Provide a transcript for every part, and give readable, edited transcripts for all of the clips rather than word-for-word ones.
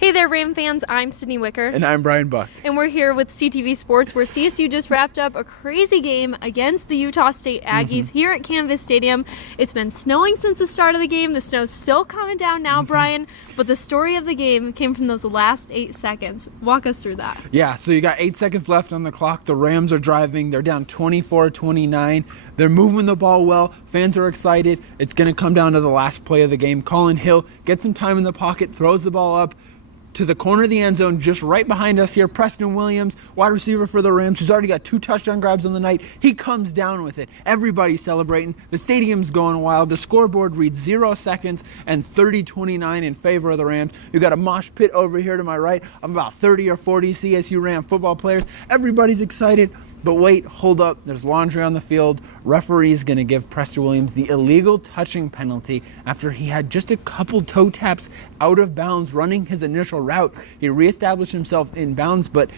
Hey there, Ram fans. I'm Sydney Wicker. And I'm Bryan Buck. And we're here with CTV Sports, where CSU just wrapped up a crazy game against the Utah State Aggies here at Canvas Stadium. It's been snowing since the start of the game. The snow's still coming down now, Bryan. But the story of the game came from those last 8 seconds. Walk us through that. Yeah, so you got 8 seconds left on the clock. The Rams are driving. They're down 24-29. They're moving the ball well. Fans are excited. It's going to come down to the last play of the game. Colin Hill gets some time in the pocket, throws the ball up to the corner of the end zone, just right behind us here. Preston Williams, wide receiver for the Rams, who's already got 2 touchdown grabs on the night. He comes down with it. Everybody's celebrating. The stadium's going wild. The scoreboard reads 0 seconds and 30-29 in favor of the Rams. You got a mosh pit over here to my right of about 30 or 40 CSU Ram football players. Everybody's excited. But wait, hold up. There's laundry on the field. Referee's going to give Preston Williams the illegal touching penalty after he had just a couple toe taps out of bounds running his initial route. He reestablished himself in bounds, but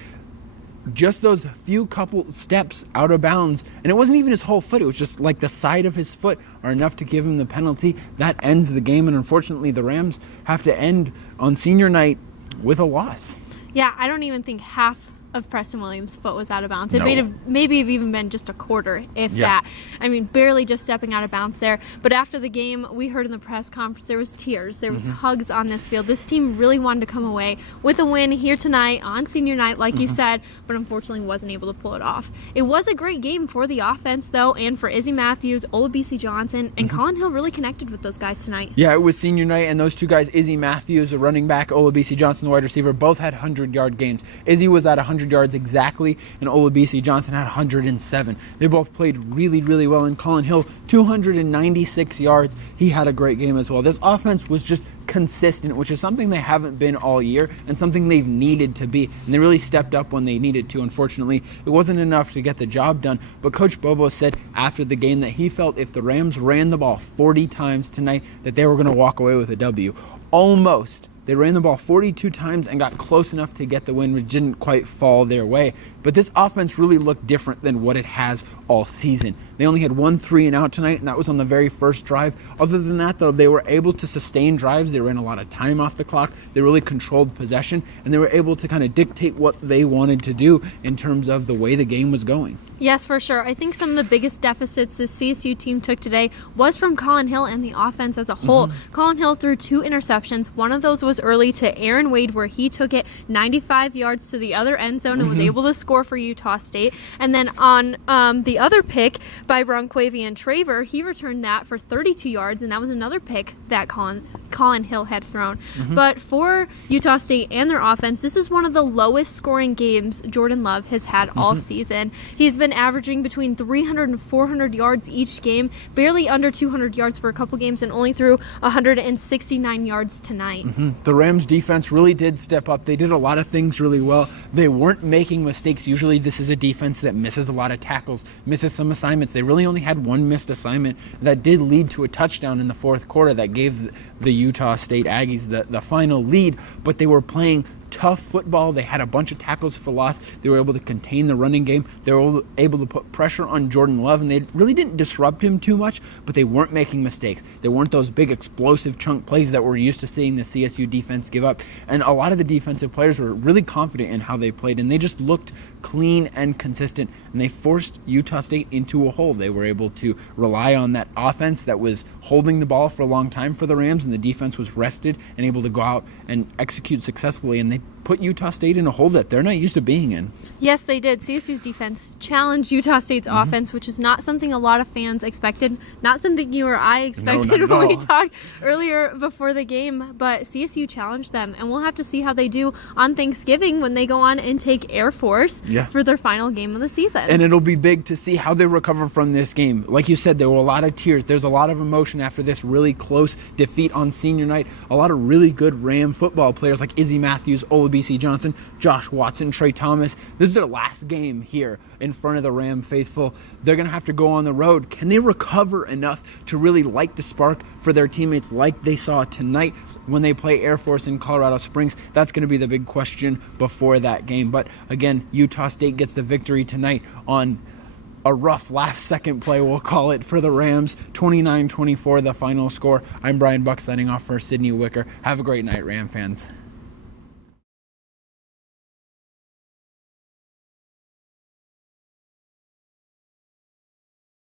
just those few couple steps out of bounds, and it wasn't even his whole foot, it was just like the side of his foot, are enough to give him the penalty. That ends the game, and unfortunately the Rams have to end on senior night with a loss. Yeah, I don't even think half of Preston Williams' foot was out of bounds. It No. may have maybe have even been just a quarter, if that. I mean, barely just stepping out of bounds there. But after the game, we heard in the press conference, there was tears. There was hugs on this field. This team really wanted to come away with a win here tonight on senior night, like you said, but unfortunately wasn't able to pull it off. It was a great game for the offense, though, and for Izzy Matthews, Olabisi Johnson, and Colin Hill really connected with those guys tonight. Yeah, it was senior night, and those two guys, Izzy Matthews, the running back, Olabisi Johnson, the wide receiver, both had 100-yard games. Izzy was at 100 yards exactly, and Olabisi Johnson had 107. They both played really, really well, and Colin Hill, 296 yards. He had a great game as well. This offense was just consistent, which is something they haven't been all year and something they've needed to be, and they really stepped up when they needed to. Unfortunately, it wasn't enough to get the job done, but Coach Bobo said after the game that he felt if the Rams ran the ball 40 times tonight that they were going to walk away with a W. Almost. They ran the ball 42 times and got close enough to get the win, which didn't quite fall their way. But this offense really looked different than what it has all season. They only had 1 3-and-out tonight, and that was on the very first drive. Other than that, though, they were able to sustain drives. They ran a lot of time off the clock. They really controlled possession, and they were able to kind of dictate what they wanted to do in terms of the way the game was going. Yes, for sure. I think some of the biggest deficits the CSU team took today was from Colin Hill and the offense as a whole. Colin Hill threw 2 interceptions. One of those was early to Aaron Wade, where he took it 95 yards to the other end zone and was able to score for Utah State. And then on the other pick by Ronquavian Traver, he returned that for 32 yards, and that was another pick that Colin Hill had thrown. But for Utah State and their offense, this is one of the lowest scoring games Jordan Love has had all season. He's been averaging between 300 and 400 yards each game, barely under 200 yards for a couple games, and only threw 169 yards tonight. The Rams defense really did step up. They did a lot of things really well. They weren't making mistakes. Usually this is a defense that misses a lot of tackles, misses some assignments. They really only had 1 missed assignment that did lead to a touchdown in the fourth quarter that gave the Utah State Aggies the final lead, but they were playing tough football. They had a bunch of tackles for loss. They were able to contain the running game. They were able to put pressure on Jordan Love, and they really didn't disrupt him too much, but they weren't making mistakes. They weren't those big explosive chunk plays that we're used to seeing the CSU defense give up. And a lot of the defensive players were really confident in how they played, and they just looked clean and consistent, and they forced Utah State into a hole. They were able to rely on that offense that was holding the ball for a long time for the Rams, and the defense was rested and able to go out and execute successfully, and they put Utah State in a hole that they're not used to being in. Yes, they did. CSU's defense challenged Utah State's offense, which is not something a lot of fans expected, not something you or I expected when we talked earlier before the game, but CSU challenged them, and we'll have to see how they do on Thanksgiving when they go on and take Air Force for their final game of the season. And it'll be big to see how they recover from this game. Like you said, there were a lot of tears. There's a lot of emotion after this really close defeat on senior night. A lot of really good Ram football players like Izzy Matthews, Olabisi Johnson, Josh Watson, Trey Thomas. This is their last game here in front of the Ram faithful. They're going to have to go on the road. Can they recover enough to really light the spark for their teammates like they saw tonight when they play Air Force in Colorado Springs? That's going to be the big question before that game. But again, Utah State gets the victory tonight on a rough last second play, we'll call it, for the Rams. 29-24 the final score. I'm Bryan Buck signing off for Sydney Wicker. Have a great night, Ram fans.